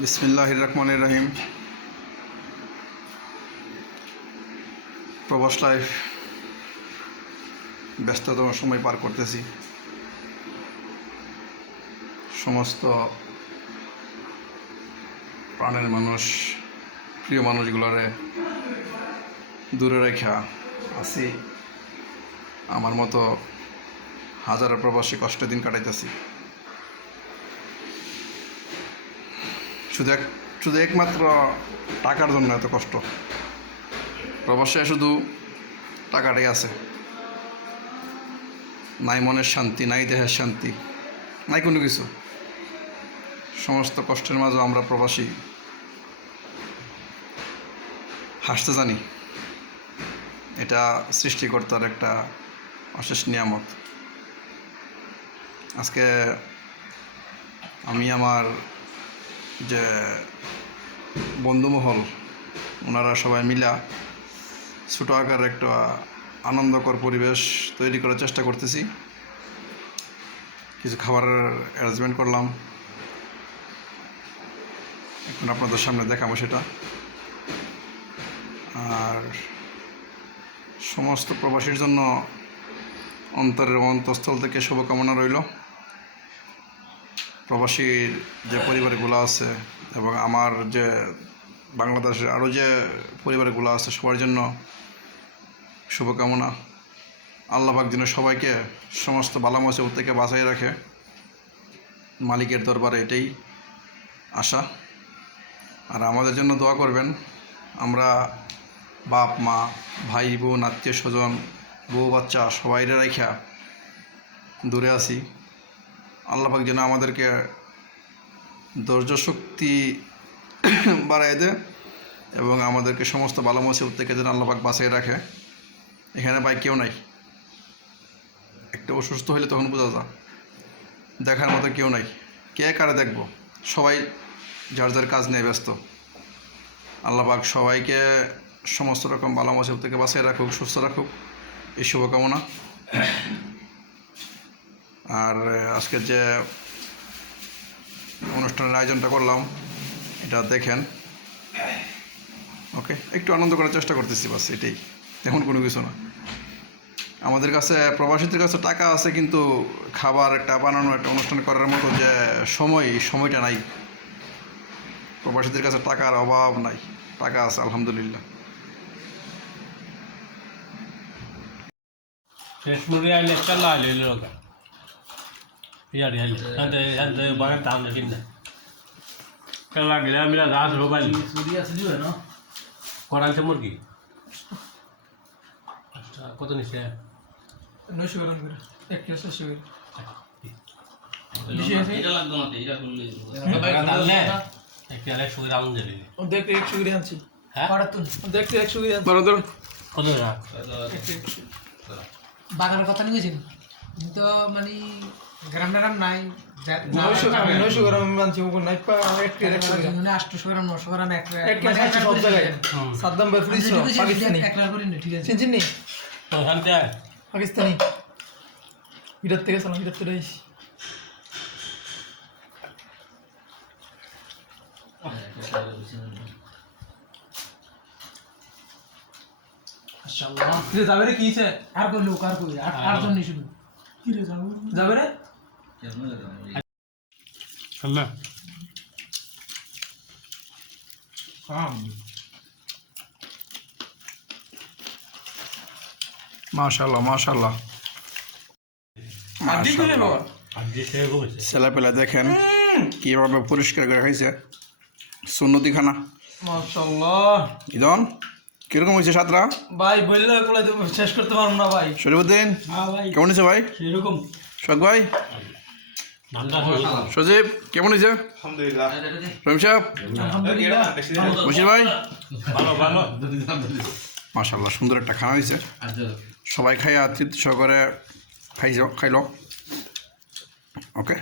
বিসমিল্লাহির রহমানির রহিম। প্রবাস লাইফ ব্যস্ততম সময় পার করতেছি। সমস্ত প্রাণের মানুষ, প্রিয় মানুষগুলোরে দূরে রেখা আছি। আমার মতো হাজারো প্রবাসী কষ্টের দিন কাটাইতেছি। শুধু একমাত্র টাকার জন্য এত কষ্ট। প্রবাসে শুধু টাকাটাই আছে, নাই মনের শান্তি, নাই দেহের শান্তি, নাই কোনো কিছু। সমস্ত কষ্টের মাঝে আমরা প্রবাসী হাসতে জানি। এটা সৃষ্টিকর্তার একটা অশেষ নিয়ামত। আজকে আমি আমার যে বন্ধুমহল, ওনারা সবাই মিলা ছোটো আকারের একটা আনন্দকর পরিবেশ তৈরি করার চেষ্টা করতেছি। কিছু খাবারের অ্যারেঞ্জমেন্ট করলাম, এখন আপনাদের সামনে দেখাবো সেটা। আর সমস্ত প্রবাসীর জন্য অন্তরের অন্তঃস্থল থেকে শুভকামনা রইল। প্রবাসীর যে পরিবারগুলো আছে এবং আমার যে বাংলাদেশের আরও যে পরিবারগুলো আছে, সবার জন্য শুভকামনা। আল্লাহ পাক যেন সবাইকে সমস্ত বালা মুসিবত থেকে বাঁচাই রাখে, মালিকের দরবারে এটাই আশা। আর আমাদের জন্য দোয়া করবেন। আমরা বাপ মা, ভাই বোন, আত্মীয় স্বজন, বউ বাচ্চা সবাইরে রেখা দূরে আছি। আল্লাহ পাক যেন আমাদেরকে ধৈর্য শক্তি বাড়ায় দেয় এবং আমাদেরকে সমস্ত বালা মুসিবত থেকে যেন আল্লাহ পাক বাঁচাই রাখে। এখানে ভাই কেউ নাই, একটা অসুস্থ হলে তখন বোঝা যায়, দেখার মতো কেউ নাই। কে কারে দেখব? সবাই যার যার কাজ নিয়ে ব্যস্ত। আল্লাহ পাক সবাইকে সমস্ত রকম বালা মুসিবত থেকে বাঁচাই রাখুক, সুস্থ রাখুক, এই শুভকামনা। আর আজকের যে অনুষ্ঠানের আয়োজনটা করলাম, এটা দেখেন। ওকে, একটু আনন্দ করার চেষ্টা করতেছি, বাস এটাই, এখন কোনো কিছু না। আমাদের কাছে প্রবাসীদের কাছে টাকা আছে, কিন্তু খাবার একটা বানানো, একটা অনুষ্ঠান করার মতো যে সময়টা নাই। প্রবাসীদের কাছে টাকার অভাব নাই, টাকা আছে আলহামদুলিল্লাহ। মুরগি কত নিচ্ছে? 900 গ্রাম করে, 1 কিলো 600 গ্রাম। এটা লাগবে না, এটা করলে একটা 100 গ্রাম দেবে। ও দেখতে 100 গ্রাম আনছি। হ্যাঁ, দেখতে 100 গ্রাম। ধরো কত না বাগানের কথা নিয়েছেন তো, মানে গ্রাম গ্রাম নাই, 900 গ্রাম আনছি। ও নাইপা 1 কিলো 100 গ্রাম, 800 গ্রাম 900 গ্রাম 1 কিলো 600 সব জায়গায়। সাদ্দাম ভাই ফ্রিজ পাকিস্তানি একলা করি না, ঠিক আছে? চিনছিনি? তো শান্তি আয়। পাকিস্তানি বিরাট থেকে সালাম, বিরাট থেকে আইছি। মাশাআল্লাহ। কিরে যাবে রে? কি হইছে? আর কই লোক, আর কই আর জন নি শুধু। কি রে যাবো? যাবে রে? আল্লাহ মাশাআল্লাহ মাশাআল্লাহ আদি করে বাবা। আজকে সে হয়েছে ছেলেপেলা দেখেন কীভাবে পরিষ্কার করে খাইছে। সুন্নতি খানা। মাশাআল্লাহ ইদন কীরকম হয়েছে সাতরা? ভাই বললে এগুলো তো শেষ করতে পারবো না ভাই। শরীফুদ্দিন হ্যাঁ ভাই, কেমন হয়েছে ভাই? সেরকম। শখ ভাই, ধান্দা সজীব কেমন হয়েছে? আলহামদুলিল্লাহ। রহিম সাহেব, আলহামদুলিল্লাহ। বশির ভাই, ভালো ভালো। মাশাআল্লাহ সুন্দর একটা খানা হয়েছে। সবাই খাইয়া তৃপ্তি সহকারে খাইল। ওকে।